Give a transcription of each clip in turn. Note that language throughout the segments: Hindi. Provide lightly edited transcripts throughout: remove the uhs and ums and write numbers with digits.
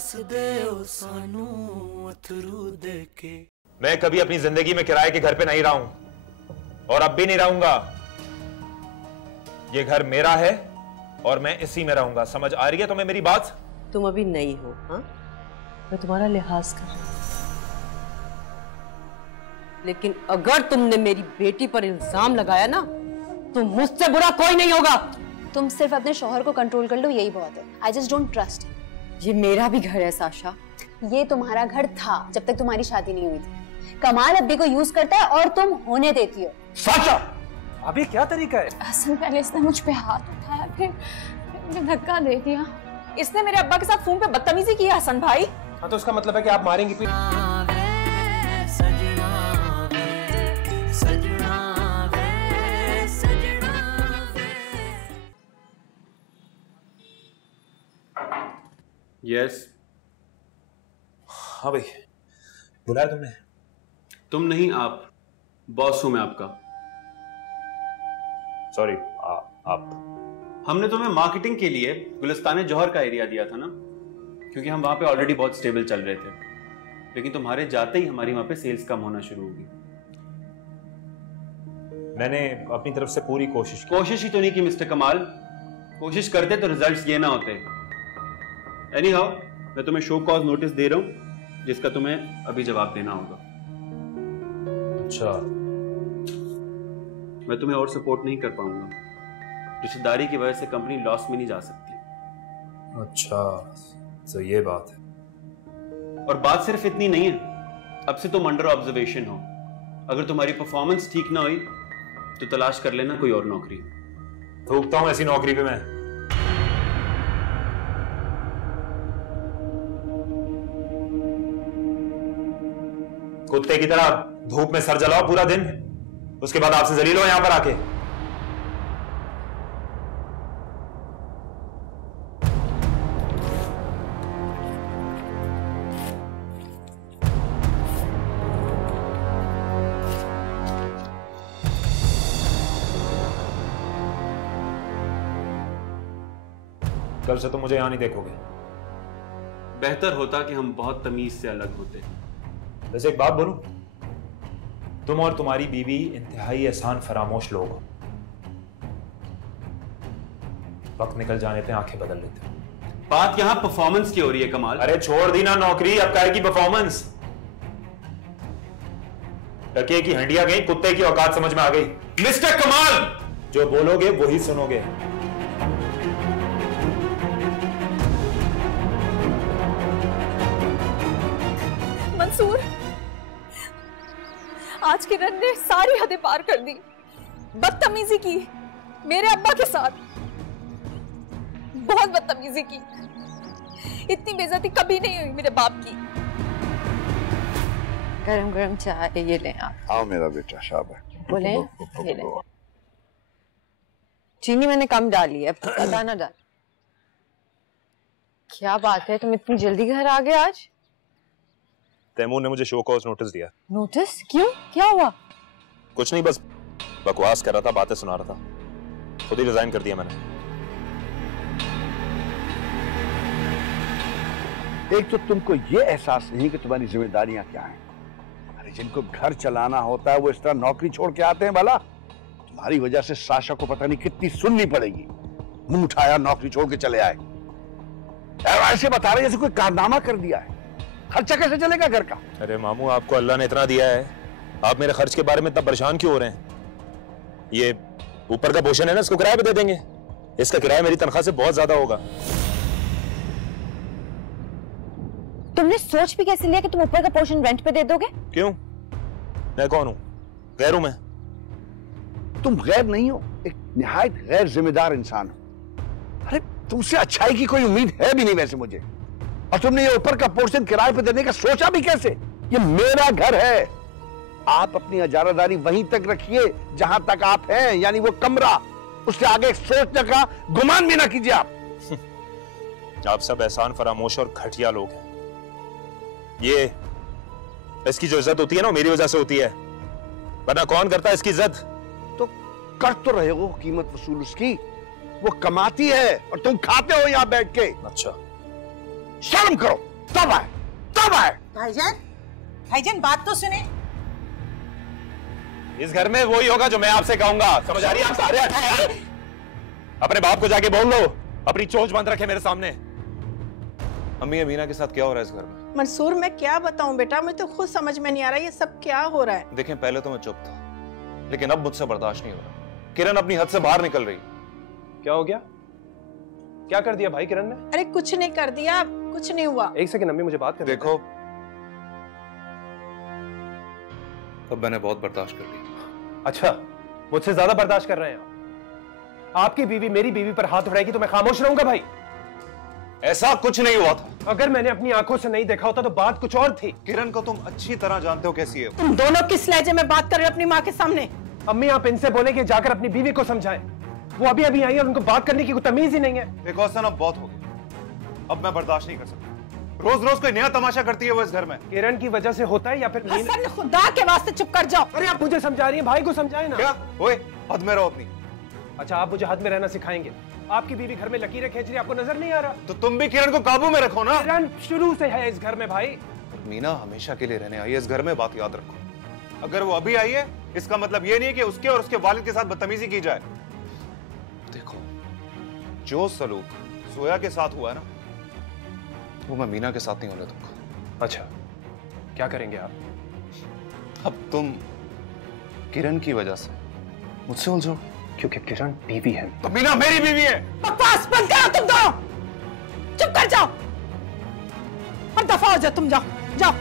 दस दे ओ सानू अथरू दे के। मैं कभी अपनी जिंदगी में किराए के घर पे नहीं रहा हूं और अब भी नहीं रहूंगा। ये घर मेरा है और मैं इसी में रहूंगा। समझ आ रही है तुम्हें मेरी बात? तुम अभी नई हो, हाँ? मैं तुम्हारा लिहाज कर रही हूं, लेकिन अगर तुमने मेरी बेटी पर इल्जाम लगाया ना तो मुझसे बुरा कोई नहीं होगा। तुम सिर्फ अपने शौहर को कंट्रोल कर लो, यही बहुत है। I just don't trust। ये मेरा भी घर है साशा। ये तुम्हारा घर था जब तक तुम्हारी शादी नहीं हुई थी। कमाल अब्बी को यूज करता है और तुम होने देती हो। साशा, अभी क्या तरीका है? हसन पहले इसने मुझ पे हाथ उठाया, फिर मुझे धक्का दे दिया। इसने मेरे अब्बा के साथ फोन पे बदतमीजी की है हसन भाई। हाँ तो इसका मतलब है कि आप मारेंगी फिर? यस। हाँ भाई, बुलाया तुमने? तुम नहीं, आप। बॉस हूं मैं आपका। सॉरी, आप। हमने तुम्हें मार्केटिंग के लिए गुलिस्तान जौहर का एरिया दिया था ना, क्योंकि हम वहां पे ऑलरेडी बहुत स्टेबल चल रहे थे। लेकिन तुम्हारे जाते ही हमारी वहां पे सेल्स कम होना शुरू होगी। मैंने अपनी तरफ से पूरी कोशिश की। कोशिश ही तो नहीं की मिस्टर कमाल। कोशिश करते तो रिजल्ट्स ये ना होते। एनी हाउ, मैं तुम्हें शो कॉज नोटिस दे रहा हूं, जिसका तुम्हें अभी जवाब देना होगा। अच्छा। मैं तुम्हें और सपोर्ट नहीं कर पाऊंगा। रिश्तेदारी की वजह से कंपनी लॉस में नहीं जा सकती। अच्छा, तो ये बात है। और बात सिर्फ इतनी नहीं है, अब से तुम अंडर ऑब्जर्वेशन हो। अगर तुम्हारी परफॉर्मेंस ठीक ना हुई तो तलाश कर लेना कोई और नौकरी। थूकता हूं ऐसी नौकरी पे मैं। कुत्ते की तरह धूप में सर जलाओ पूरा दिन, उसके बाद आपसे जलील हो यहां पर आके। कल से तुम मुझे यहां नहीं देखोगे। बेहतर होता कि हम बहुत तमीज से अलग होते। वैसे एक बात बोलूं, तुम और तुम्हारी बीवी इंतहाई एहसान फरामोश लोग हो। वक्त निकल जाने पे आंखें बदल लेते हो। बात यहां परफॉर्मेंस की हो रही है कमाल। अरे छोड़ दी ना नौकरी, अब काहे की परफॉर्मेंस? टके की हंडिया गई, कुत्ते की औकात समझ में आ गई। मिस्टर कमाल, जो बोलोगे वही सुनोगे। मंसूर, आज किरण ने सारी हदें पार कर दी। बदतमीजी की मेरे अब्बा के साथ, बहुत बदतमीजी की। इतनी बेइज्जती कभी नहीं हुई मेरे बाप की। गरम गरम चाय ये लें आप। आओ मेरा बेटा, शाबाश। बोले ये लें। चीनी मैंने कम डाली है, पता ना डाल। क्या बात है, तुम इतनी जल्दी घर आ गए आज? तैमूर ने मुझे शो कॉज नोटिस दिया। नोटिस? क्यों, क्या हुआ? कुछ नहीं, बस बकवास कर रहा था, बातें सुना रहा था। खुद ही रिजाइन कर दिया मैंने। एक तो तुमको ये एहसास नहीं कि तुम्हारी जिम्मेदारियां क्या हैं। अरे जिनको घर चलाना होता है वो इस तरह नौकरी छोड़ के आते हैं। भला तुम्हारी वजह से साशा को पता नहीं कितनी सुननी पड़ेगी। मुंह उठाया, नौकरी छोड़ के चले आए। ऐसे बता रहे जैसे कोई कारनामा कर दिया है। खर्चा कैसे चलेगा घर का? अरे मामू, आपको अल्लाह ने इतना दिया है, आप मेरे खर्च के बारे में इतना परेशान क्यों हो रहे हैं? ये ऊपर का पोर्शन है ना, इसको किराए पे दे देंगे। इसका किराया मेरी तनख्वाह से बहुत ज्यादा होगा। तुमने सोच भी कैसे लिया कि तुम ऊपर का पोर्शन रेंट पे दे दोगे? क्यों? मैं कौन हूं? गैर हूं मैं? तुम गैर नहीं हो, एक निहायत गैर जिम्मेदार इंसान हो। अरे तुमसे अच्छाई की कोई उम्मीद है भी नहीं वैसे मुझे। और तुमने ये ऊपर का पोर्शन किराए पे देने का सोचा भी कैसे? ये मेरा घर है। आप अपनी इजारादारी वहीं तक रखिए जहां तक आप हैं, यानी वो कमरा। उससे आगे सोचने का गुमान भी ना कीजिए आप। आप सब एहसान फरामोश और घटिया लोग हैं। ये इसकी जो इज्जत होती है ना, मेरी वजह से होती है, वरना कौन करता है इसकी इज्जत? तो कर तो रहे हो कीमत वसूल उसकी। वो कमाती है और तुम खाते हो यहां बैठ के। अच्छा, शर्म करो। तब आए, तब आए। भाईजान, भाईजान बात तो सुने। इस घर में वही होगा जो मैं आपसे कहूंगा, समझ आ रही है आप सारे? अपने बाप को जाके बोल लो, अपनी चोंच बंद रखे मेरे सामने। अम्मी मीना के साथ क्या हो रहा है इस घर में? मंसूर मैं क्या बताऊं बेटा, मुझे तो खुद समझ में नहीं आ रहा ये सब क्या हो रहा है। देखें पहले तो मैं चुप था, लेकिन अब मुझसे बर्दाश्त नहीं हो रहा। किरण अपनी हद से बाहर निकल रही। क्या हो गया? क्या कर दिया भाई किरण ने? अरे कुछ नहीं कर दिया, कुछ नहीं हुआ। एक सेकंड अम्मी, मुझे बात करने देखो अब मैंने बहुत बर्दाश्त कर लिया। अच्छा, मुझसे ज्यादा बर्दाश्त कर रहे हैं आपकी बीवी मेरी बीवी पर हाथ उठाएगी तो मैं खामोश रहूंगा भाई? ऐसा कुछ नहीं हुआ था। अगर मैंने अपनी आंखों से नहीं देखा होता तो बात कुछ और थी। किरण को तुम अच्छी तरह जानते हो कैसी है। तुम दोनों किस लहजे में बात कर रहे हो अपनी माँ के सामने? अम्मी आप इनसे बोले कि जाकर अपनी बीवी को समझाएं। वो अभी अभी आई और उनको बात करने की कोई तमीज ही नहीं है। एक और अब बहुत हो गया, अब मैं बर्दाश्त नहीं कर सकता। रोज रोज कोई नया तमाशा करती है वो इस घर में। किरण की वजह से होता है या फिर हसन, खुदा के वास्ते चुप कर जाओ। अरे आप मुझे समझा रही हैं, भाई को समझाए ना। क्या ओए, हद में रहो अपनी। अच्छा आप मुझे हद में रहना सिखाएंगे? आपकी बीवी घर में लकीरें खींच रही है, आपको नजर नहीं आ रहा? तो तुम भी किरण को काबू में रखो ना। किरण शुरू से है इस घर में भाई। मीना हमेशा के लिए रहने आई है इस घर में, बात याद रखो। अगर वो अभी आई है इसका मतलब ये नहीं है कि उसके और उसके वालिद के साथ बदतमीजी की जाए। देखो जो सलूक सोया के साथ हुआ है ना, वो मैं मीना के साथ नहीं होने दूंगा। अच्छा क्या करेंगे आप? अब तुम किरण की वजह से मुझसे उलझो, क्योंकि किरण बीवी है। तो मीना मेरी बीवी है। बकवास बंद करो तुम दो, चुप कर जाओ और दफा हो जाओ। तुम जाओ जाओ।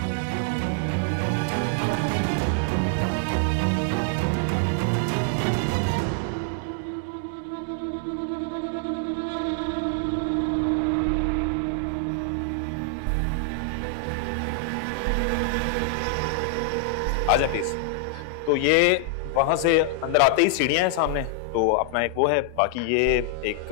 आजा प्लीज। तो ये वहां से अंदर आते ही सीढ़ियां हैं सामने, तो अपना एक वो है, बाकी ये एक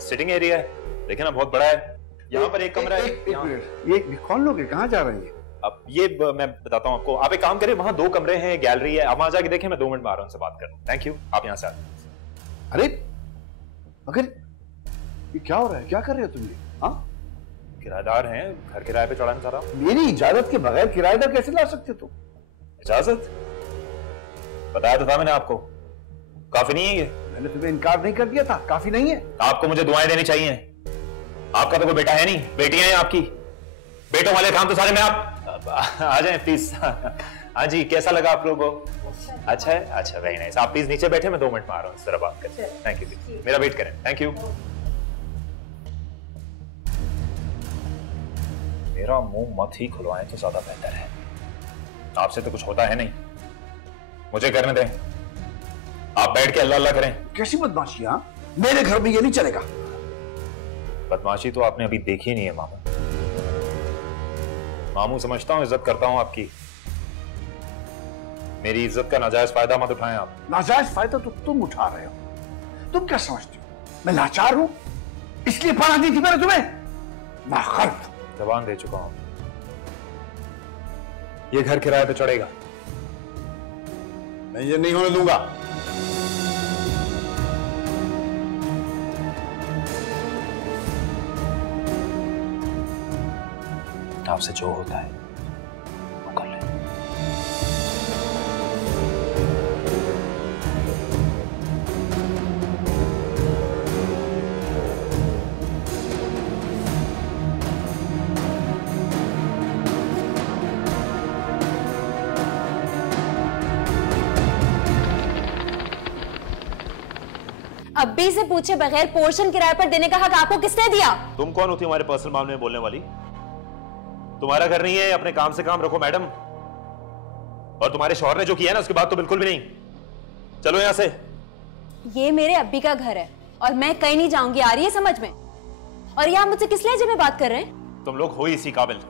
सिटिंग एरिया है, देखिए ना बहुत बड़ा है। यहाँ पर एक कमरा है। ये कौन लोग हैं, कहाँ जा रहे हैं? अब ये मैं बताता हूँ आपको। आप एक काम करें, वहां 2 कमरे हैं, गैलरी है, आप वहां जाके देखें। मैं 2 मिनट में आ रहा हूँ, उनसे बात कर रहा हूँ। थैंक यू, आप यहाँ से आ जाए। अरे मगर ये क्या हो रहा है, क्या कर रहे हो तुम ये? हाँ किराएदार हैं, घर किराए पे चढ़ाना चाह रहा हूँ। मेरी इजाजत के बगैर किराएदार कैसे ला सकते तुम? इजाजत? बताया तो था मैंने आपको, काफी नहीं है ये? मैंने तुम्हें इनकार नहीं कर दिया था, काफी नहीं है? आपको मुझे दुआएं देनी चाहिए। आपका तो कोई बेटा है नहीं, बेटियां हैं आपकी। बेटों वाले काम तो सारे मैं आप आ जाएं प्लीज। हाँ जी, कैसा लगा आप लोगों को? अच्छा है, अच्छा वेरी नाइस। आप प्लीज नीचे बैठे, मैं 2 मिनट में आ रहा हूँ, जरा बात करें। थैंक यू, मेरा वेट करें। Thank you. मेरा मुंह मत ही खुलवाएं तो ज्यादा बेहतर है। आपसे तो कुछ होता है नहीं, मुझे करने दें। आप बैठ के अल्लाह अल्लाह करें। कैसी बदमाशी? हाँ मेरे घर में ये नहीं चलेगा। बदमाशी तो आपने अभी देखी नहीं है मामू। मामू समझता हूं, इज्जत करता हूं आपकी। मेरी इज्जत का नाजायज फायदा मत उठाएं आप। नाजायज फायदा तो तुम उठा रहे हो। तुम क्या समझते हो मैं लाचार हूं इसलिए पढ़ा दी थी मैंने तुम्हें? नाखर्द। जबान दे चुका हूं। ये घर किराए पे चढ़ेगा। मैं ये नहीं होने दूंगा। आपसे जो होता है वो कर ले। अब्बी से पूछे बगैर पोर्शन किराए पर देने का हक आपको किसने दिया? तुम कौन होती हमारे पर्सनल मामले में बोलने वाली? तुम्हारा घर नहीं है, अपने काम से काम रखो मैडम। और तुम्हारे शौहर ने जो किया ना उसके बाद तो बिल्कुल भी नहीं। चलो यहां से। ये मेरे अब्बी का घर है और मैं कहीं नहीं जाऊंगी, आ रही है समझ में? और ये आप मुझसे किस लहजे में बात कर रहे हैं? तुम लोग हो ही इसी काबिल।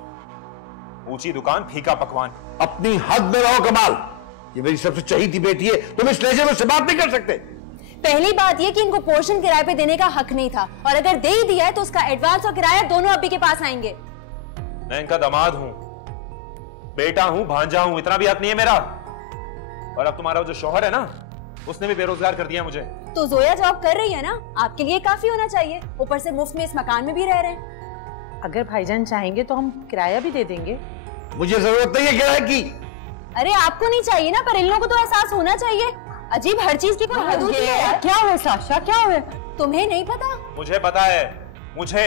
ऊंची दुकान, फीका पकवान। अपनी हद में रहो कमाल। ये मेरी सबसे चहीती बेटी है, तुम इस लहजे में से बात नहीं कर सकते। पहली बात ये कि इनको पोर्शन किराए पे देने का हक नहीं था, और अगर दे ही दिया है तो उसका एडवांस और किराया दोनों अब्बी के पास आएंगे। मैं इनका दामाद हूं, बेटा हूं, भांजा हूं, इतना भी हक नहीं है मेरा। और अब तुम्हारा जो शौहर है ना, उसने भी बेरोजगार कर दिया मुझे। तो जोया जॉब कर रही है ना, आपके लिए काफी होना चाहिए। ऊपर से मुफ्त में इस मकान में भी रह रहे हैं। अगर भाईजान चाहेंगे तो हम किराया भी दे देंगे। मुझे जरूरत नहीं है किराए की। अरे आपको नहीं चाहिए ना, पर इन लोगों को तो एहसास होना चाहिए। अजीब, हर चीज की कोई हद होती है यार। क्या हुआ साशा, क्या हुआ? तुम्हें नहीं पता? मुझे पता है। मुझे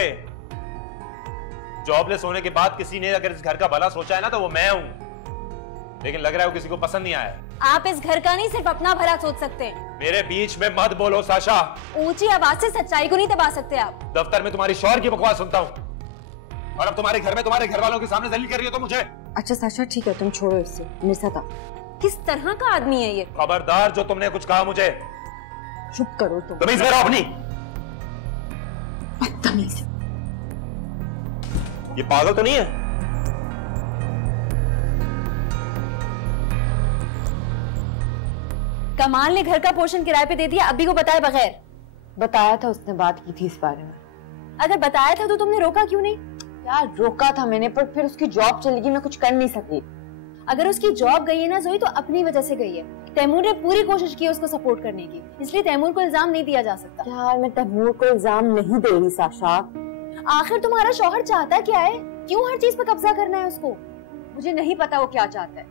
जॉबलेस होने के बाद किसी ने अगर इस घर का भला सोचा है ना तो वो मैं हूं, लेकिन लग रहा है वो किसी को पसंद नहीं आया। आप इस घर का नहीं सिर्फ अपना भला सोच सकते हैं। मेरे बीच में मत बोलो साशा। ऊंची आवाज से सच्चाई को नहीं दबा सकते आप। दफ्तर में तुम्हारी शौहर की बकवास सुनता हूँ और अब तुम्हारे घर में तुम्हारे घर वालों के सामने जलील कर रही हो तो मुझे। अच्छा साशा ठीक है, तुम छोड़ो इससे। मेरे साथ आओ। किस तरह का आदमी है ये? खबरदार जो तुमने कुछ कहा मुझे। चुप करो तुम। तमीज करो अपनी। बदतमीज। ये पागल तो नहीं है? कमाल ने घर का पोर्शन किराए पे दे दिया अब्बी को बताए बगैर। बताया था, उसने बात की थी इस बारे में। अगर बताया था तो तुमने रोका क्यों नहीं? यार रोका था मैंने, पर फिर उसकी जॉब चली गई, मैं कुछ कर नहीं सकी। अगर उसकी जॉब गई है ना जोई, तो अपनी वजह से गई है। तैमूर ने पूरी कोशिश की उसको सपोर्ट करने की, इसलिए तैमूर को इल्जाम नहीं दिया जा सकता। यार मैं तैमूर को इल्जाम नहीं दे रही साशा। आखिर तुम्हारा शौहर चाहता क्या है? क्यों हर चीज पे कब्जा करना है उसको? मुझे नहीं पता वो क्या चाहता है।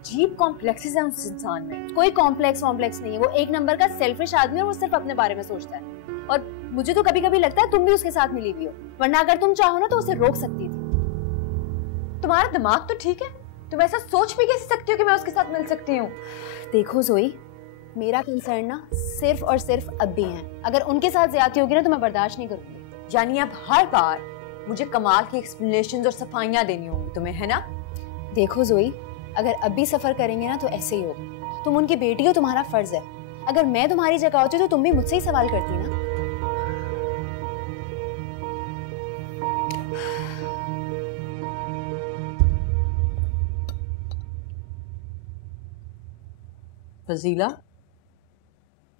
अजीब कॉम्प्लेक्सेस हैं उस इंसान में। कोई कॉम्प्लेक्स नहीं है, वो एक नंबर का सेल्फिश आदमी है और वो सिर्फ अपने बारे में सोचता है। और मुझे तो कभी कभी लगता है तुम भी उसके साथ मिली हुई हो, वरना अगर तुम चाहो ना तो उसे रोक सकती थी। तुम्हारा दिमाग तो ठीक है, तुम ऐसा सोच भी कैसे सकती हो कि मैं उसके साथ मिल सकती हूँ? देखो जोई, मेरा कंसर्न ना सिर्फ और सिर्फ अब्बी हैं। अगर उनके साथ ज्यादती होगी ना तो मैं बर्दाश्त नहीं करूंगी। यानी अब हर बार मुझे कमाल की एक्सप्लेनेशंस और सफाइयां देनी होंगी तुम्हें, है ना? देखो जोई, अगर अब्बी सफर करेंगे ना तो ऐसे ही होगा। तुम उनकी बेटी हो, तुम्हारा फर्ज है। अगर मैं तुम्हारी जगह होती तो तुम भी मुझसे ही सवाल करती ना। फजीला,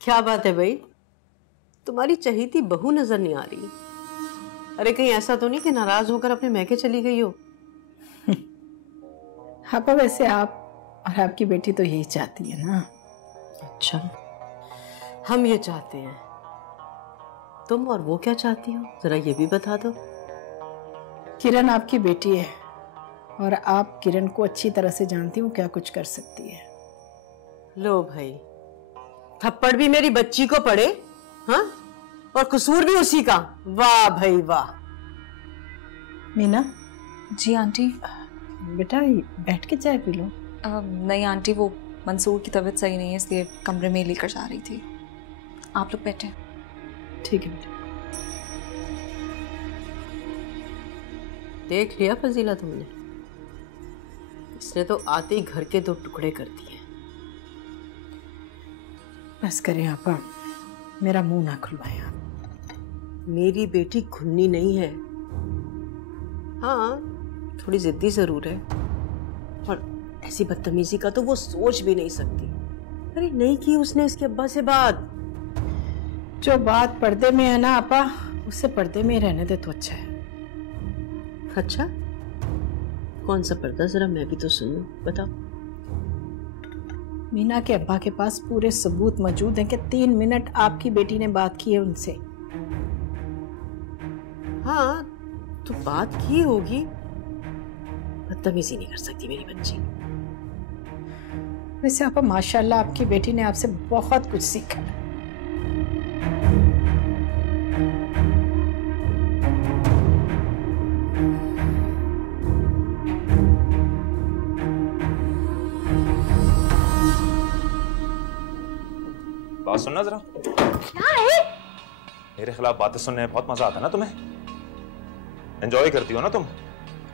क्या बात है भाई? तुम्हारी चहीती बहू नजर नहीं आ रही। अरे कहीं ऐसा तो नहीं कि नाराज होकर अपने मैके चली गई हो? हाँ पर वैसे आप और आपकी बेटी तो यही चाहती है ना। अच्छा, हम ये चाहते हैं, तुम और वो क्या चाहती हो जरा ये भी बता दो। किरण आपकी बेटी है और आप किरण को अच्छी तरह से जानती हो क्या कुछ कर सकती है। लो भाई, थप्पड़ भी मेरी बच्ची को पड़े, हाँ? और कसूर भी उसी का। वाह भाई वाह। मीना। जी आंटी। बेटा बैठ के चाय पी लो। नहीं आंटी, वो मंसूर की तबीयत सही नहीं है, इसलिए कमरे में लेकर जा रही थी। आप लोग बैठे। ठीक है बेटा। देख लिया फजीला तुमने, इसने तो आते ही घर के 2 टुकड़े कर दिए। बस करें आपा, मेरा मुंह ना खुलवाएं आप। मेरी बेटी खुन्नी नहीं है, हाँ थोड़ी जिद्दी जरूर है, और ऐसी बदतमीजी का तो वो सोच भी नहीं सकती। अरे नहीं की उसने इसके अब्बा से बात। जो बात पर्दे में है ना आपा, उससे पर्दे में रहने दे तो अच्छा है। अच्छा, कौन सा पर्दा, जरा मैं भी तो सुनूं, बताओ। मीना के अब्बा के पास पूरे सबूत मौजूद हैं कि 3 मिनट आपकी बेटी ने बात की है उनसे। हाँ तो बात की होगी, बदतमीजी नहीं कर सकती मेरी बच्ची। वैसे आपा माशाल्लाह आपकी बेटी ने आपसे बहुत कुछ सीखा है। बात सुनना जरा। क्या है? मेरे खिलाफ बातें सुनने में बहुत मजा आता है ना तुम्हें? एंजॉय करती हो ना तुम?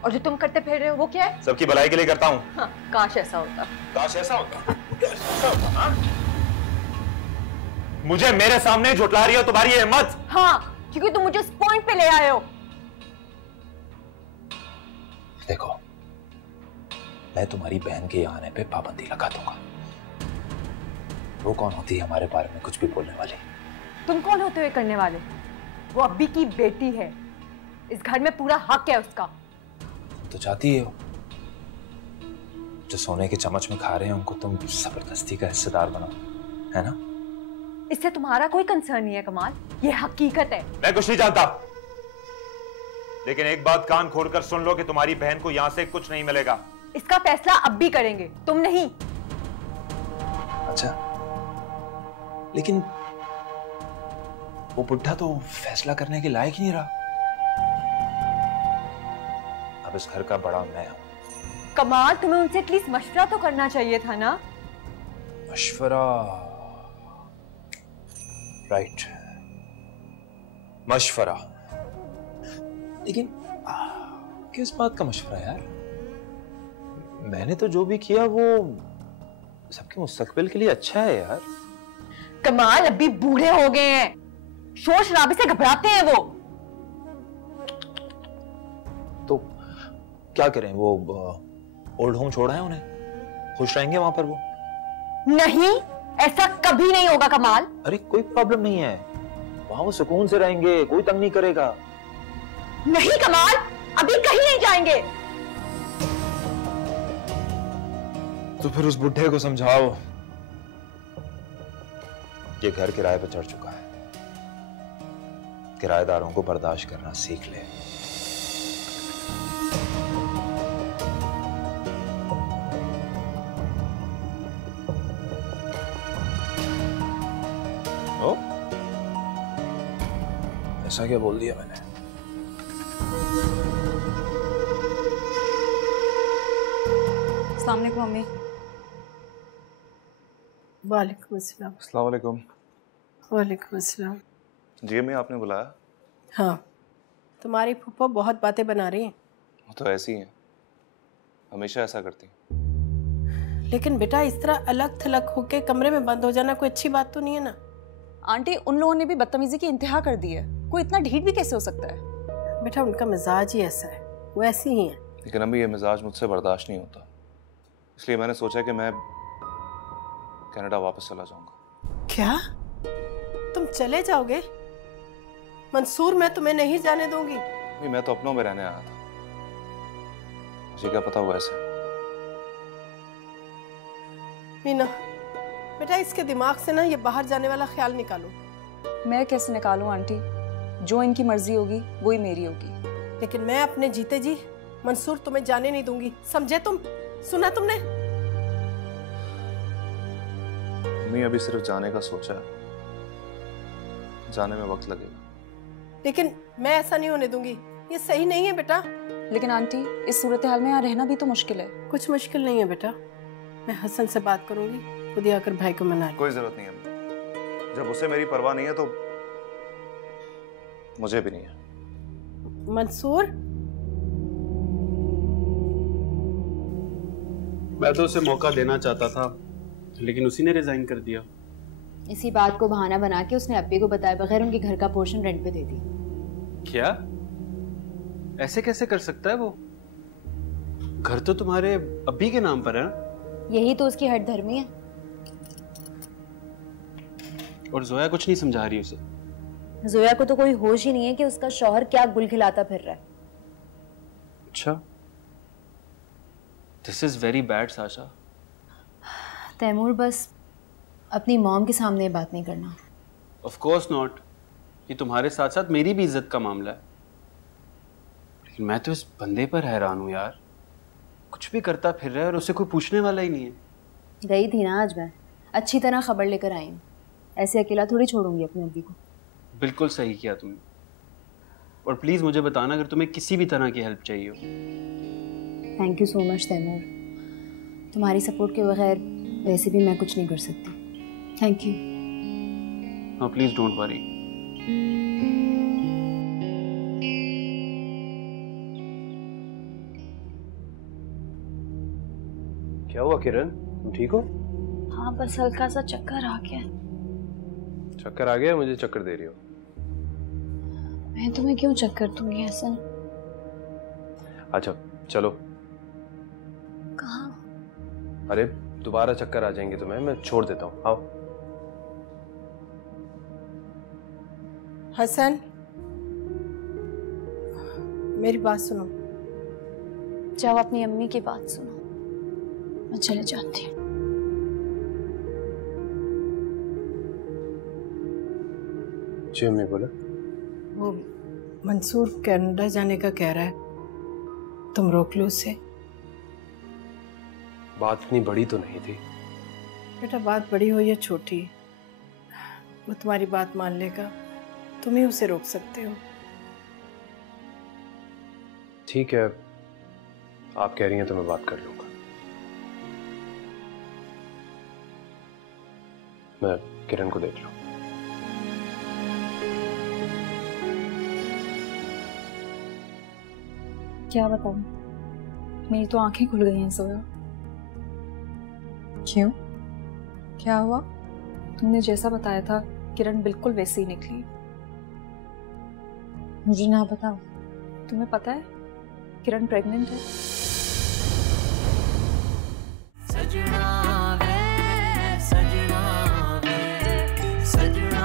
और जो तुम करते फिर रहे हो वो क्या है? सबकी भलाई के लिए करता हूँ। हाँ, काश ऐसा होता। काश ऐसा होता। ऐसा होता हाँ? मुझे मेरे सामने झुटला रही हो तुम्हारी हिम्मत? हाँ, क्योंकि तुम मुझे इस पॉइंट पे ले आए हो। देखो, मैं तुम्हारी बहन के आने पे पाबंदी लगा दूंगा। वो कौन होती है हमारे बारे में कुछ भी बोलने वाली? तुम कौन होते हुए करने वाले? वो अब्बी की बेटी है, इस घर में पूरा हक है उसका। तो चाहती हो जो सोने के चम्मच में खा रहे हैं उनको तुम जबरदस्ती का हिस्सेदार बनाओ, है ना? इससे तुम्हारा कोई कंसर्न नहीं है कमाल, ये हकीकत है। मैं कुछ नहीं जानता। लेकिन एक बात कान खोलकर सुन लो कि तुम्हारी बहन को यहां से कुछ नहीं मिलेगा। इसका फैसला अब भी करेंगे, तुम नहीं। अच्छा, लेकिन वो बुढ़ा तो फैसला करने के लायक ही नहीं रहा। अब इस घर का बड़ा मैं हूं। कमाल, तुम्हें उनसे एटलीस्ट मशवरा तो करना चाहिए था ना। मशवरा, राइट, मशवरा। लेकिन किस बात का मशवरा यार? मैंने तो जो भी किया वो सबके मुस्तकबिल के लिए अच्छा है यार। कमाल, अभी बूढ़े हो गए हैं, शोर शराबे से घबराते हैं वो। तो क्या करें, वो ओल्ड होम छोड़ा है उन्हें, खुश रहेंगे वहां पर वो। नहीं, ऐसा कभी नहीं होगा कमाल। अरे कोई प्रॉब्लम नहीं है, वहां वो सुकून से रहेंगे, कोई तंग नहीं करेगा। नहीं कमाल, अभी कहीं नहीं जाएंगे। तो फिर उस बुढ़े को समझाओ कि घर किराए पर चढ़ चुका है, किराएदारों को बर्दाश्त करना सीख ले। ओ, ऐसा क्या बोल दिया मैंने? अस्सलाम वालेकुम मम्मी। वालेकुम अस्सलाम। अस्सलाम वालेकुम। वालेकुम अस्सलाम। जी अम्मी, आपने बुलाया? हाँ, तुम्हारी फूफा बहुत बातें बना रही हैं। वो तो ऐसी हैं, हमेशा ऐसा करती हैं। लेकिन बेटा, इस तरह अलग थलग होके कमरे में बंद हो जाना कोई अच्छी बात तो नहीं है ना। आंटी, उन लोगों ने भी बदतमीजी की इंतहा कर दी है, कोई इतना ढीठ भी कैसे हो सकता है? बेटा, उनका मिजाज ही ऐसा है, वो ऐसी ही है। लेकिन अम्मी, ये मिजाज मुझसे बर्दाश्त नहीं होता, इसलिए मैंने सोचा कि मैं कनाडा वापस चला जाऊंगा। क्या तुम चले जाओगे? मंसूर, मैं तुम्हें नहीं जाने दूंगी। नहीं, मैं तो अपनों में रहने आया था, मुझे क्या पता हुआ ऐसे। मीना बेटा, इसके दिमाग से ना ये बाहर जाने वाला ख्याल निकालो। मैं कैसे निकालूं आंटी? जो इनकी मर्जी होगी वही मेरी होगी। लेकिन मैं अपने जीते जी मंसूर तुम्हें जाने नहीं दूंगी, समझे तुम? सुना तुमने? मम्मी, अभी सिर्फ जाने का सोचा है, जाने में वक्त लगेगा। लेकिन मैं ऐसा नहीं होने दूंगी, ये सही नहीं है बेटा। लेकिन आंटी, इस सूरत हाल में यहाँ रहना भी तो मुश्किल है। कुछ मुश्किल नहीं है बेटा, मैं हसन से बात करूंगी, खुद ही आकर भाई को मना ले। कोई जरूरत नहीं है, जब उसे मेरी परवाह नहीं है तो मुझे भी नहीं है। मंसूर, मैं तो उसे मौका देना चाहता था, लेकिन उसी ने रिजाइन कर दिया। इसी बात को बहाना बना के उसने अब्बी को बताए बगैर उनके घर का पोर्शन रेंट पे दे दिया। क्या? ऐसे कैसे कर सकता है वो? घर तो तुम्हारे अब्बी के नाम पर है ना? यही तो उसकी हठधर्मी है। और जोया कुछ नहीं समझा रही उसे। जोया को तो कोई होश ही नहीं है कि उसका शौहर क्या गुल खिलाता फिर रहा है। अच्छा, this is very bad Sasha. Taimur, बस अपनी मॉम के सामने बात नहीं करना। ऑफ कोर्स नॉट, ये तुम्हारे साथ साथ मेरी भी इज्जत का मामला है। लेकिन मैं तो इस बंदे पर हैरान हूँ यार, कुछ भी करता फिर रहा है और उसे कोई पूछने वाला ही नहीं है। गई थी ना आज मैं, अच्छी तरह खबर लेकर आई हूँ। ऐसे अकेला थोड़ी छोड़ूंगी अपने अब्बी को। बिल्कुल सही किया तुमने। और प्लीज मुझे बताना अगर तुम्हें किसी भी तरह की हेल्प चाहिए हो। Thank you so much Taimur, तुम्हारी सपोर्ट के बगैर वैसे भी मैं कुछ नहीं कर सकती। Thank you. हाँ, प्लीज डोंट वरी। क्या हुआ किरण, तुम ठीक हो? हाँ, बस हल्का सा चक्कर आ गया। चक्कर आ गया? मुझे चक्कर दे रही हो? मैं तुम्हें क्यों चक्कर दूंगी हसन? अच्छा चलो। कहाँ? अरे दोबारा चक्कर आ जाएंगे तुम्हें, मैं छोड़ देता हूँ, आओ। हसन, मेरी बात सुनो। जाओ अपनी अम्मी की बात सुनो, मैं चले जाती हूँ। जी अम्मी बोला। वो मंसूर कनाडा जाने का कह रहा है, तुम रोक लो उसे। बात इतनी बड़ी तो नहीं थी। बेटा बात बड़ी हो या छोटी, वो तुम्हारी बात मान लेगा, तुम ही उसे रोक सकते हो। ठीक है, आप कह रही हैं तो मैं बात कर लूंगा। मैं किरण को देख लूं। क्या बताऊं, मेरी तो आंखें खुल गई हैं सोया। क्यों, क्या हुआ? तुमने जैसा बताया था किरण बिल्कुल वैसी ही निकली। मुझे ना बताओ। तुम्हें पता है किरण प्रेग्नेंट है। सजना वे, सजना वे, सजना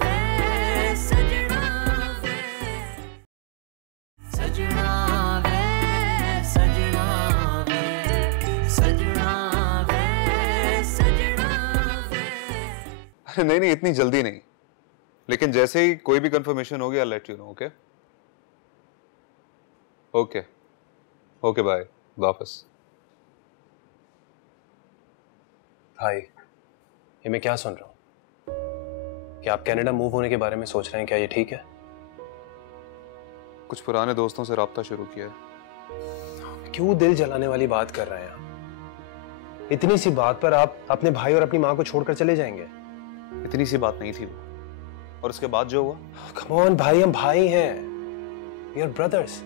वे, सजना वे, सजना वे, सजना वे, सजना वे, सजना वे। अरे नहीं नहीं, इतनी जल्दी नहीं, लेकिन जैसे ही कोई भी कंफर्मेशन होगी I let you know. Okay okay okay, bye, वापस। भाई, ये मैं क्या सुन रहा हूँ कि आप कनाडा मूव होने के बारे में सोच रहे हैं, क्या ये ठीक है? कुछ पुराने दोस्तों से राब्ता शुरू किया है। क्यों दिल जलाने वाली बात कर रहे हैं आप? इतनी सी बात पर आप अपने भाई और अपनी माँ को छोड़कर चले जाएंगे? इतनी सी बात नहीं थी वो, और उसके बाद जो हुआ। कम ऑन भाई, हम भाई हैं, वी आर ब्रदर्स।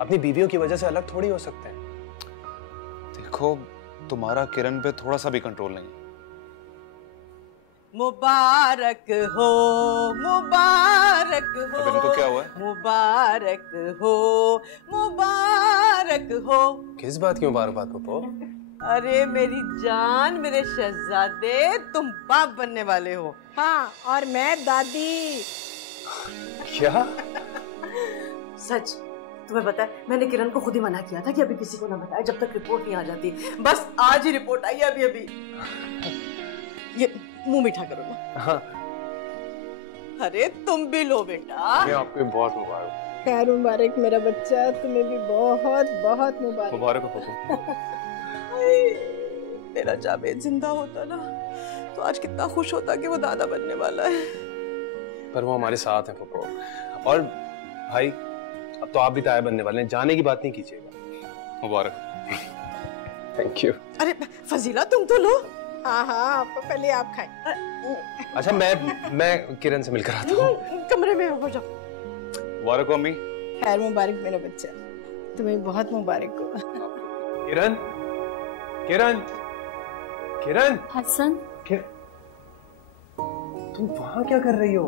अपनी बीवियों की वजह से अलग थोड़ी हो सकते हैं। देखो, तुम्हारा किरण पे थोड़ा सा भी कंट्रोल नहीं। मुबारक हो, मुबारक हो। अब इनको क्या हुआ है? मुबारक हो, मुबारक हो। किस बात की मुबारकबाद पप्पू? अरे मेरी जान, मेरे शहजादे, तुम बाप बनने वाले हो। हाँ, और मैं दादी। क्या? सच, तुम्हें पता है मैंने किरण को खुद ही मना किया था कि अभी किसी को ना बताए जब तक रिपोर्ट नहीं आ जाती। बस आज ही रिपोर्ट आई है, अभी अभी। ये मुंह मीठा करो ना। हाँ। अरे तुम भी लो बेटा। आपको बहुत मुबारक। खैर मुबारक मेरा बच्चा, तुम्हें भी बहुत बहुत मुबारक। मुबारक हो। मेरा जावेद जिंदा होता ना तो आज कितना खुश होता कि वो दादा बनने वाला है। पर वो हमारे साथ हैं पप्पू। और भाई, अब तो आप भी ताया बनने वाले हैं, जाने की बात नहीं कीजिएगा। मुबारक। Thank you. अरे फजीला तुम तो लो। हाँ हाँ, पहले आप खाएं। अच्छा, मैं किरण से मिलकर आता हूँ। कमरे में हो जाओ। मुबारक हो अम्मी। खैर मुबारक मेरा बच्चा, तुम्हें बहुत मुबारक हो। किरण, किरण, किरण। हसन, तुम वहां क्या कर रही हो?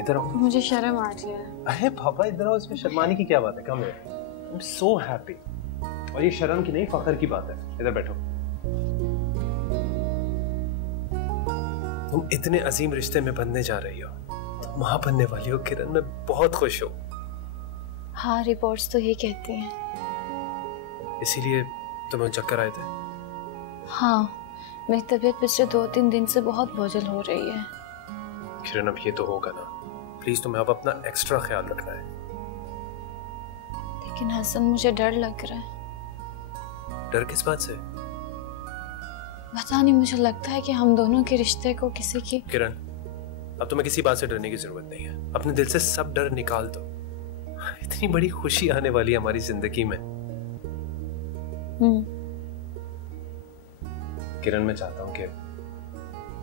इधर आओ। मुझे शर्म आ रही है। अरे पापा, इधर आओ। इसमें शर्माने की क्या बात है? कम है। I am so happy. और ये शर्म की नहीं, फख्र की बात है। इधर बैठो। तुम इतने अजीम रिश्ते में बनने जा रही हो, मां बनने वाली हो किरण। मैं बहुत खुश हूँ। हाँ, रिपोर्ट्स तो ये कहती हैं। इसीलिए तुम्हें चक्कर आए थे? हाँ, मेरी तबीयत पिछले 2-3 दिन से बहुत बोझल हो रही है। किरण, अब ये तो होगा ना, प्लीज तुम्हें अब अपना एक्स्ट्रा ख्याल रखना है। लेकिन हसन, मुझे डर लग रहा है। डर किस बात से? पता नहीं, मुझे लगता है कि हम दोनों के रिश्ते को किसी की। किरण, अब तुम्हें किसी बात से डरने की जरूरत नहीं है। अपने दिल से सब डर निकाल दो। इतनी बड़ी खुशी आने वाली है हमारी जिंदगी में। किरण, मैं चाहता हूं कि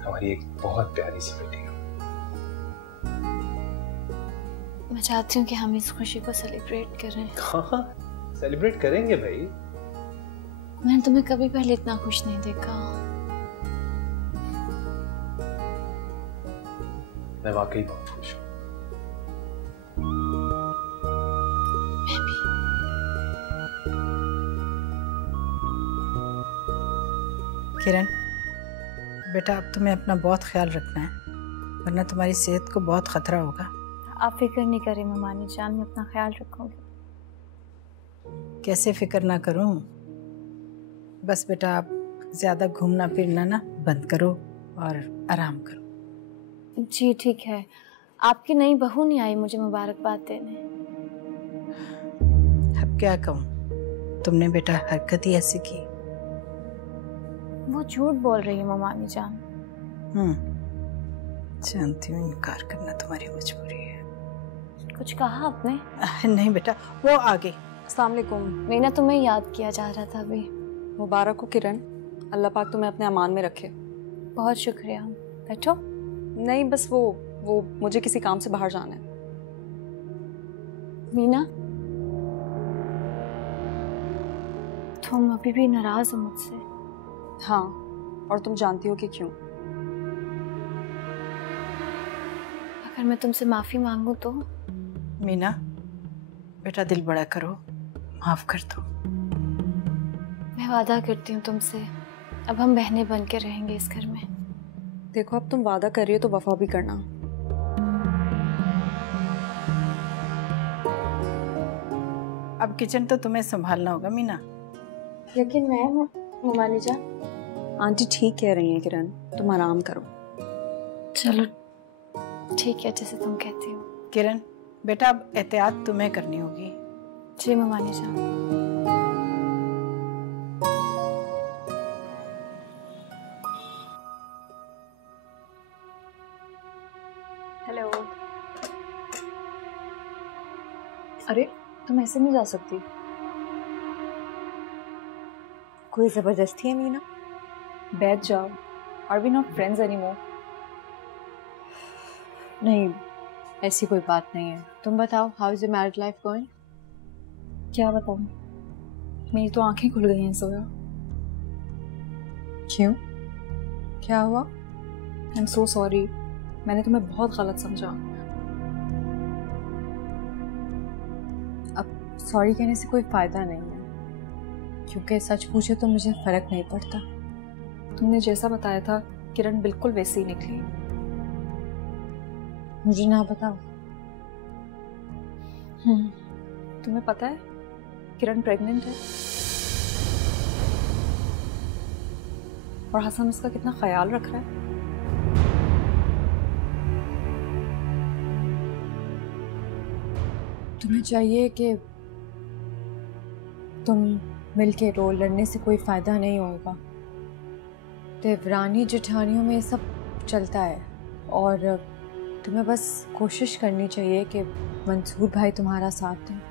हमारी एक बहुत प्यारी सी बेटी हो। मैं चाहती हूँ कि हम इस खुशी को सेलिब्रेट करें। हाँ, सेलिब्रेट करेंगे भाई। मैंने तुम्हें कभी पहले इतना खुश नहीं देखा। मैं वाकई बहुत खुश हूँ। मैं भी। किरण बेटा, अब तुम्हें अपना बहुत ख्याल रखना है, वरना तुम्हारी सेहत को बहुत खतरा होगा। आप फिक्र नहीं करें ममानी जान, मैं अपना ख्याल रखूंगी। कैसे फिक्र ना करूं? बस बेटा आप ज्यादा घूमना फिरना ना बंद करो और आराम करो। जी ठीक है, आपकी नई बहू नहीं आई मुझे मुबारकबाद देने। अब क्या कहूँ, तुमने बेटा हरकत ही ऐसी की। वो झूठ बोल रही है ममानी जान। जानती हूँ, इनकार करना तुम्हारी मजबूरी है। कुछ कहा आपने? नहीं बेटा, वो आ गई। अस्सलाम वालेकुम। मीना, तुम्हें याद किया जा रहा था अभी। मुबारक हो किरण, अल्लाह पाक तुम्हें अपने अमान में रखे। बहुत शुक्रिया। बैठो। नहीं, बस वो मुझे किसी काम से बाहर जाना है। मीना, तुम अभी भी नाराज हो मुझसे? हाँ, और तुम जानती हो कि क्यों। अगर मैं तुमसे माफी मांगू तो? मीना बेटा, दिल बड़ा करो, माफ कर दो। मैं वादा करती हूँ तुमसे, अब हम बहनें बन के रहेंगे इस घर में। देखो, अब तुम वादा कर रही हो तो वफा भी करना। अब किचन तो तुम्हें संभालना होगा मीना। लेकिन मैं ममानी जान। आंटी ठीक कह रही हैं किरण, तुम आराम करो। चलो ठीक है, जैसे तुम कहती हो। किरण बेटा, अब एहतियात तुम्हें करनी होगी। जी ममानी जान। हेलो। अरे तुम ऐसे नहीं जा सकती। कोई जबरदस्ती है मीना? बैठ जाओ। Are we not friends anymore? नहीं, ऐसी कोई बात नहीं है। तुम बताओ, how is your married life going? क्या बताऊं, मेरी तो आंखें खुल गई हैं सोया। क्यों, क्या हुआ? आई एम सो सॉरी, मैंने तुम्हें बहुत गलत समझा। अब सॉरी कहने से कोई फायदा नहीं है, क्योंकि सच पूछे तो मुझे फर्क नहीं पड़ता। तुमने जैसा बताया था किरण बिल्कुल वैसी ही निकली। मुझे ना बताओ। तुम्हें पता है किरण प्रेग्नेंट है, और हसन उसका कितना ख्याल रख रहा है। तुम्हें चाहिए कि तुम मिलके रो, लड़ने से कोई फायदा नहीं होगा। देवरानी जेठानियों में सब चलता है, और तुम्हें बस कोशिश करनी चाहिए कि मंसूर भाई तुम्हारा साथ दें।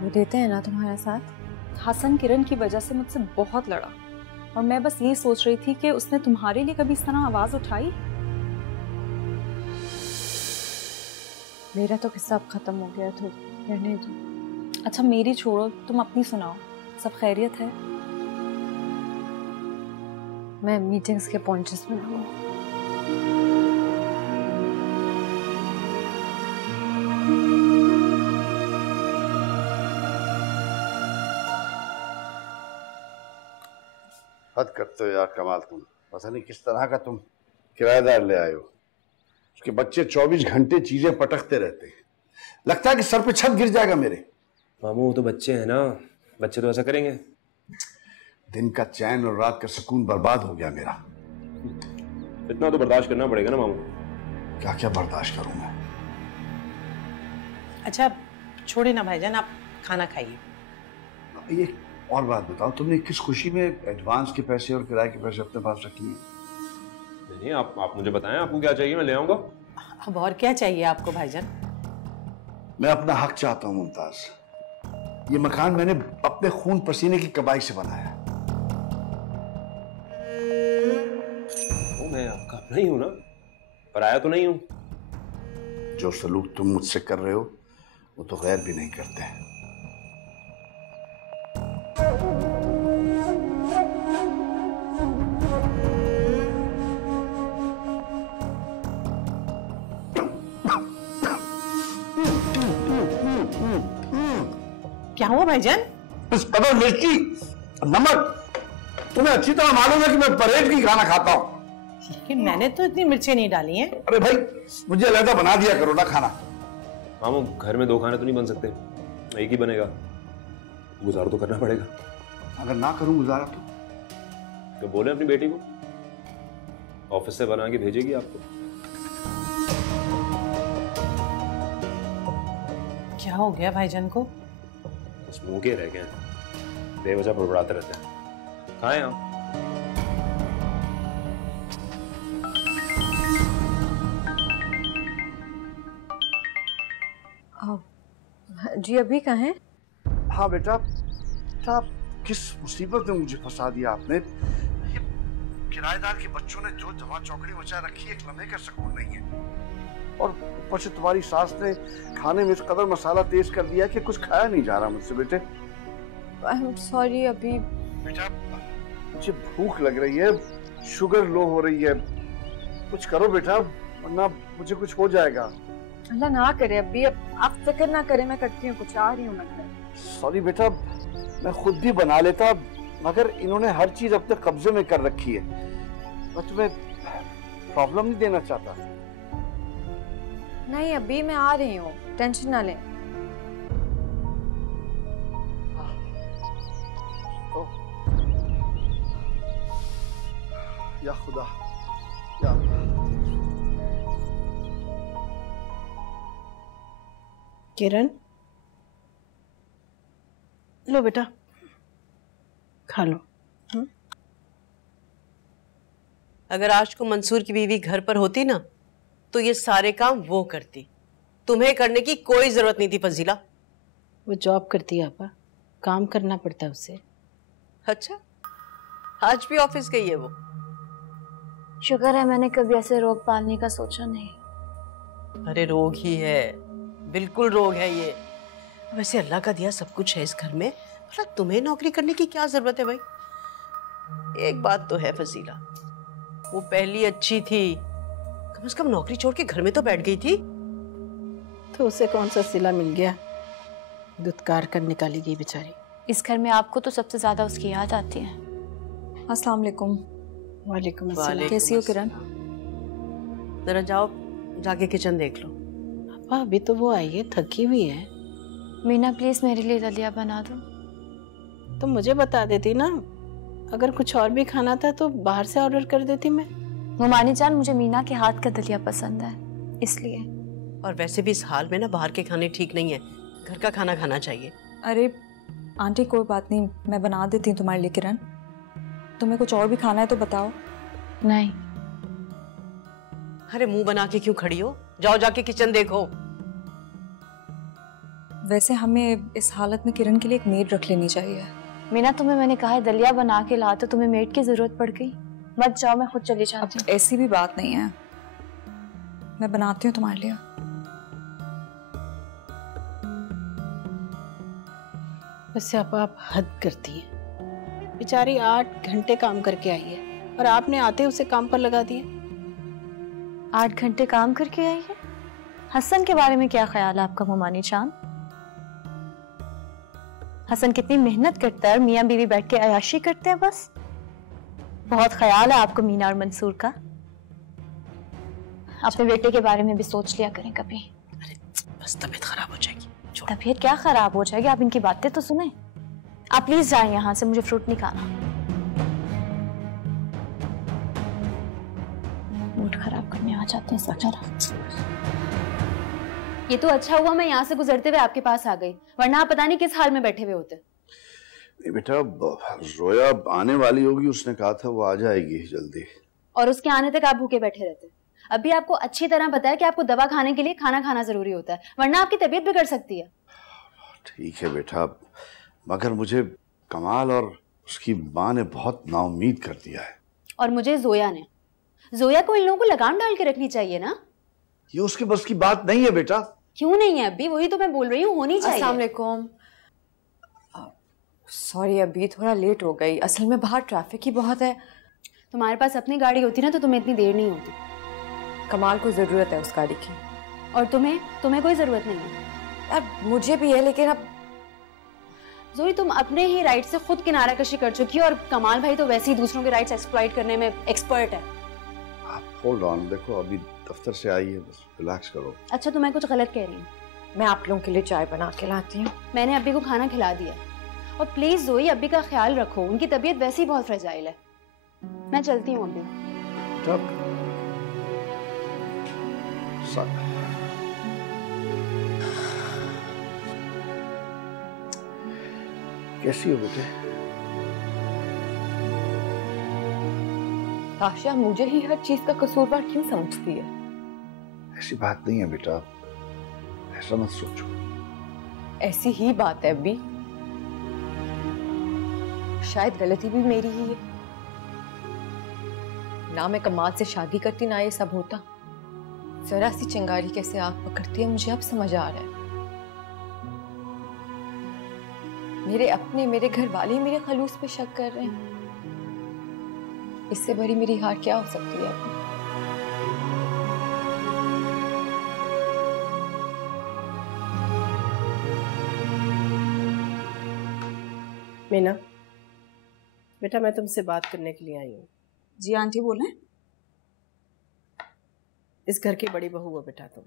वो देते हैं ना तुम्हारा साथ। हसन किरण की वजह से मुझसे बहुत लड़ा, और मैं बस ये सोच रही थी कि उसने तुम्हारे लिए कभी इस तरह आवाज उठाई। मेरा तो किस्सा अब खत्म हो गया, तो रहने दो। अच्छा मेरी छोड़ो, तुम अपनी सुनाओ, सब खैरियत है? मैं मीटिंग्स के पॉइंट्स में हूँ। हद करते हो यार कमाल, तुम पता नहीं किस तरह का तुम किराएदार ले आए हो। उसके बच्चे 24 घंटे चीजें पटकते रहते हैं, लगता है कि सर पे छत गिर जाएगा मेरे। मामू वो तो बच्चे हैं ना, बच्चे तो ऐसा करेंगे। दिन का चैन और रात का सुकून बर्बाद हो गया मेरा। इतना तो बर्दाश्त करना पड़ेगा ना मामू। क्या क्या बर्दाश्त करूं मैं। अच्छा छोड़े ना भाईजान, आप खाना खाइए। ये और बात बताओ, तुमने किस खुशी में एडवांस के पैसे और किराए के पैसे अपने पास रखी हैं? नहीं, आप मुझे बताएं आपको क्या चाहिए, मैं ले आऊंगा। अब और क्या चाहिए आपको भाईजान? मैं अपना हक चाहता हूँ मुमताज। ये मकान मैंने अपने खून पसीने की कमाई से बनाया। मैं आपका अपना ही हूं ना, पराया तो नहीं हूं। जो सलूक तुम मुझसे कर रहे हो वो तो गैर भी नहीं करते हैं। क्या हुआ भाईजान? इस कदर मिर्ची नमक, तुम्हें अच्छी तरह मालूम है कि मैं परहेज की खाना खाता हूँ। लेकिन मैंने तो इतनी मिर्ची नहीं डाली हैं। अरे भाई मुझे अलग बना दिया करो ना खाना। मामू घर में 2 खाने तो नहीं बन सकते, एक ही बनेगा, गुजारा तो करना पड़ेगा। अगर ना करूं गुजारा तो बोले अपनी बेटी को, ऑफिस से बना के भेजेगी आपको। क्या हो गया भाईजान को? बस मुंह के रह गए, बेवजह बड़बड़ाते रहते हैं। कहाँ हैं आप? जी अभी कहाँ हैं? हाँ बेटा, आप किस मुसीबत में मुझे फंसा दिया आपने। ये किराएदार के बच्चों ने जो धमा चौकड़ी मचा रखी है, एक लम्हे का सुकून नहीं है। और ऊपर से तुम्हारी सास ने खाने में इस कदर मसाला तेज कर दिया कि कुछ खाया नहीं जा रहा मुझसे बेटे। आई एम सॉरी अभी। बेटा मुझे भूख लग रही है, शुगर लो हो रही है, कुछ करो बेटा वरना मुझे कुछ हो जाएगा। अल्लाह ना करे अभी, अब आप फिक्र ना करें, मैं करती हूँ कुछ, आ रही हूँ मैं। सॉरी बेटा, मैं खुद भी बना लेता मगर इन्होंने हर चीज अपने कब्जे में कर रखी है। मैं तुम्हें प्रॉब्लम नहीं देना चाहता। नहीं अभी मैं आ रही हूँ, टेंशन ना लें। या खुदा, या किरण, लो बेटा खा लो। अगर आज को मंसूर की बीवी घर पर होती ना तो ये सारे काम वो करती, तुम्हें करने की कोई जरूरत नहीं थी फजीला। वो जॉब करती है आपा, काम करना पड़ता है उसे। अच्छा, आज भी ऑफिस गई है वो? शुक्र है मैंने कभी ऐसे रोग पालने का सोचा नहीं। अरे रोग ही है, बिल्कुल रोग है ये। वैसे अल्लाह का दिया सब कुछ है इस घर में, मतलब तुम्हें नौकरी करने की क्या जरूरत है भाई। एक बात तो है फजीला, वो पहली अच्छी थी, कम से कम नौकरी छोड़ के घर में तो बैठ गई थी। तो उसे कौन सा सिला मिल गया, दुत्कार कर निकाली गई बेचारी। इस घर में आपको तो सबसे ज्यादा उसकी याद आती है। अस्सलाम वालेकुम। वालेकुम अस्सलाम। कैसी हो किरण? जरा जाओ जाके किचन देख लो। अपा अभी तो वो आई है, थकी हुई है। मीना प्लीज मेरे लिए दलिया बना दो। तो मुझे बता देती ना, अगर कुछ और भी खाना था तो बाहर से ऑर्डर कर देती मैं। मुमानी जान, मुझे मीना के हाथ का दलिया पसंद है इसलिए। और वैसे भी इस हाल में ना बाहर के खाने ठीक नहीं है, घर का खाना खाना चाहिए। अरे आंटी कोई बात नहीं, मैं बना देती हूँ तुम्हारे लिए। किरण तुम्हें कुछ और भी खाना है तो बताओ। नहीं। अरे मुंह बना के क्यों खड़ी हो, जाओ जाके किचन देखो। वैसे हमें इस हालत में किरण के लिए एक मेड रख लेनी चाहिए। मीना तुम्हें मैंने कहा है दलिया बना के ला, तो तुम्हें मेड की जरूरत पड़ गई। मत जाओ, मैं खुद चली जाती हूँ। ऐसी भी बात नहीं है, मैं बनाती हूँ तुम्हारे लिए। वैसे आप हद करती हैं। बेचारी 8 घंटे काम करके आई है और आपने आते उसे काम पर लगा दिया। 8 घंटे काम करके आई है? हसन के बारे में क्या ख्याल है आपका मुमानी चांद? हसन कितनी मेहनत करता है और मियाँ बीवी बैठ के अयाशी करते हैं बस। बहुत ख्याल है आपको मीना और मंसूर का। अपने बेटे के बारे में भी सोच लिया करें कभी। अरे बस तबीयत खराब हो जाएगी। तबीयत क्या खराब हो जाएगी, आप इनकी बातें तो सुने। आप प्लीज जाएं यहाँ से, मुझे फ्रूट नहीं खाना। मूड खराब करने आ जाते हैं सब। ये तो अच्छा हुआ मैं यहाँ से गुजरते हुए आपके पास आ गई, वरना आप पता नहीं किस हाल में बैठे हुए होते। नहीं बेटा, जोया आने वाली होगी, उसने कहा था वो आ जाएगी जल्दी। और उसके आने तक आप भूखे बैठे रहते। अभी आपको अच्छी तरह पता है कि आपको दवा खाने के लिए खाना खाना जरूरी होता है, वरना आपकी तबीयत बिगड़ सकती है। ठीक है बेटा, मगर मुझे कमाल और उसकी माँ ने बहुत नाउम्मीद कर दिया है। और मुझे जोया ने। जोया को इन लोगों को लगाम डाल के रखनी चाहिए ना। ये उसके बस की बात नहीं है बेटा। क्यों नहीं है? अभी वही तो मैं बोल रही हूँ, होनी चाहिए। अस्सलाम वालेकुम। सॉरी अभी थोड़ा लेट हो गई, असल में बाहर ट्रैफिक ही बहुत है। तुम्हारे पास अपनी गाड़ी होती ना तो तुम्हें इतनी देर नहीं होती। कमाल को जरूरत है उस गाड़ी की। और तुम्हें कोई जरूरत नहीं है। अब मुझे भी है, लेकिन अब जोई तुम अपने ही राइट से खुद किनारा कशी कर चुकी हो, और कमाल भाई तो वैसे ही दूसरों के राइट्स एक्सप्लॉइट करने में एक्सपर्ट है। आप होल्ड ऑन, देखो अभी दफ्तर से आई है, बस रिलैक्स करो। अच्छा तो मैं कुछ गलत कह रही हूँ? मैं आप लोगों के लिए चाय बना के लाती हूँ। मैंने अब्बी को खाना खिला दिया। और प्लीज जोई अब्बी का ख्याल रखो, उनकी तबीयत वैसे ही बहुत फ्रेजाइल है। मैं चलती हूँ अब्बी। कैसी हो बेटे? आशा मुझे ही हर चीज का कसूरवार क्यों समझती है? ऐसी बात नहीं है बेटा, ऐसा मत सोचो। ऐसी ही बात है अभी। शायद गलती भी मेरी ही है। ना मैं कमाल से शादी करती, ना ये सब होता। जरा सी चिंगारी कैसे आग पकड़ती है मुझे अब समझ आ रहा है। मेरे अपने, मेरे घर वाले मेरे खलूस पे शक कर रहे हैं। इससे बड़ी मेरी हार क्या हो सकती है? मीना, बेटा मैं तुमसे बात करने के लिए आई हूँ। जी आंटी बोलें। इस घर की बड़ी बहू हो बेटा तुम,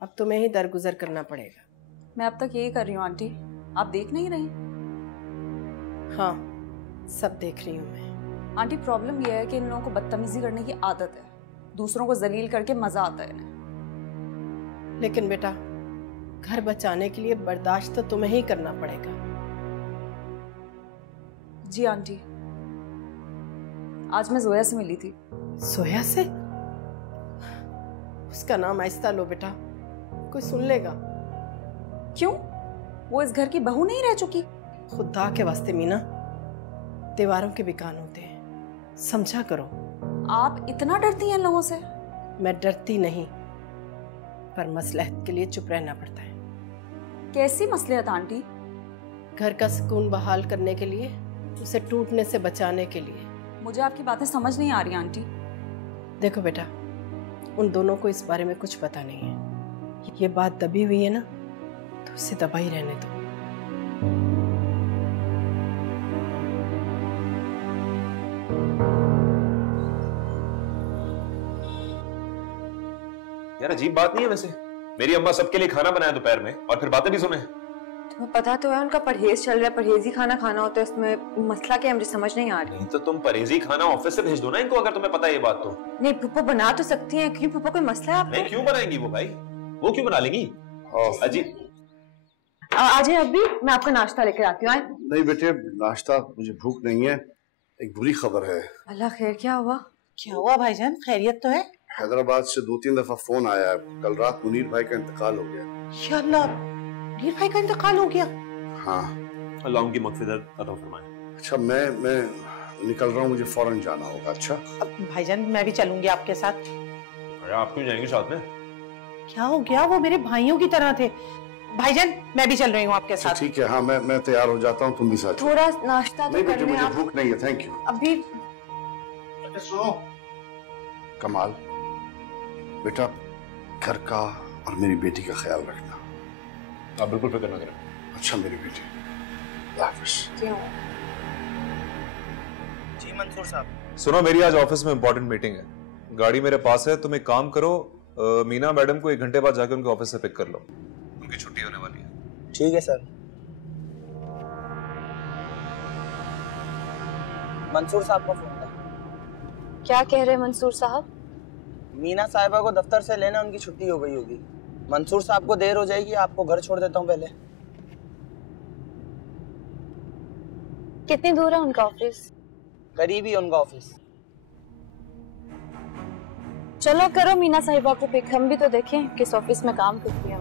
अब तुम्हें ही दरगुजर करना पड़ेगा। मैं अब तक यही कर रही हूँ आंटी, आप देख नहीं रही? हाँ, सब देख रही हूँ मैं। आंटी प्रॉब्लम यह है कि इन लोगों को बदतमीजी करने की आदत है, दूसरों को जलील करके मजा आता है इन्हें। लेकिन बेटा घर बचाने के लिए बर्दाश्त तो तुम्हें ही करना पड़ेगा। जी आंटी, आज मैं जोया से मिली थी। जोया से? उसका नाम आहिस्ता लो बेटा, कोई सुन लेगा। क्यों? वो इस घर की बहू नहीं रह चुकी? खुदा के वास्ते मीना, दीवारों के भी कान होते हैं, समझा करो। आप इतना डरती हैं लोगों से? मैं डरती नहीं, पर मसलहत के लिए चुप रहना पड़ता है। कैसी मसलहत आंटी? घर का सुकून बहाल करने के लिए, उसे टूटने से बचाने के लिए। मुझे आपकी बातें समझ नहीं आ रही आंटी। देखो बेटा, उन दोनों को इस बारे में कुछ पता नहीं है। ये बात दबी हुई है ना, तो उसे दबा ही रहने दो। यार अजीब बात नहीं है वैसे, मेरी अम्मा सबके लिए खाना बनाया दोपहर में और फिर बातें भी सुने। तुम्हें पता तो है उनका परहेज चल रहा है, परहेजी खाना खाना होता है, इसमें मसला क्या है मुझे समझ नहीं आ रही। तो तुम परहेजी खाना ऑफिस से भेज दो ना इनको, अगर तुम्हें पता है ये बात तो। नहीं पुप्पो बना तो सकती हैं, क्यों पुप्पो कोई मसला है आपको? नहीं क्यों बनाएंगी वो भाई, वो क्यों बना लेंगी? अजीब। आज अभी मैं आपका नाश्ता लेकर आती हूँ। नहीं बेटे नाश्ता, मुझे भूख नहीं है। एक बुरी खबर है। अल्लाह खैर, क्या हुआ? क्या हुआ भाईजान, खैरियत तो है? हैदराबाद से 2-3 दफा फोन आया है, कल रात मुनीर भाई का इंतकाल हो गया। या अल्लाह, मुनीर भाई का इंतकाल हो गया? हाँ, अल्लाह उनकी मग़फ़िरत अता फरमाए। अच्छा मैं निकल रहा हूँ, मुझे फौरन जाना होगा। अच्छा अब भाईजान मैं भी चलूंगी आपके साथ। अरे आप क्यों जाएंगे साथ में? क्या हो गया, वो मेरे भाइयों की तरह थे। भाईजान मैं भी चल रही हूँ आपके साथ। ठीक है, हाँ मैं तैयार हो जाता हूँ, तुम भी साथ। थोड़ा नाश्ता तो कर लें। मुझे भूख नहीं है, थैंक यू। अभी सुनो कमाल, बेटा घर का और मेरी बेटी का ख्याल रखना। आप बिल्कुल फिक्र न करें। अच्छा मेरी बेटी, जी मंसूर साहब। सुनो मेरी आज ऑफिस में इंपॉर्टेंट मीटिंग है, गाड़ी मेरे पास है, तुम एक काम करो, मीना मैडम को 1 घंटे बाद जाकर उनके ऑफिस से पिक कर लो, उनकी छुट्टी होने वाली है। ठीक है सर। मंसूर साहब का फोन था। क्या कह रहे हैं मंसूर साहब? मीना साहिबा को दफ्तर से लेना, उनकी छुट्टी हो गई होगी। मंसूर साहब को देर हो जाएगी, आपको घर छोड़ देता हूँ पहले। कितनी दूर है उनका ऑफिस? करीब ही उनका ऑफिस। चलो करो मीना साहिबा को पिक, हम भी तो देखें किस ऑफिस में काम करती है।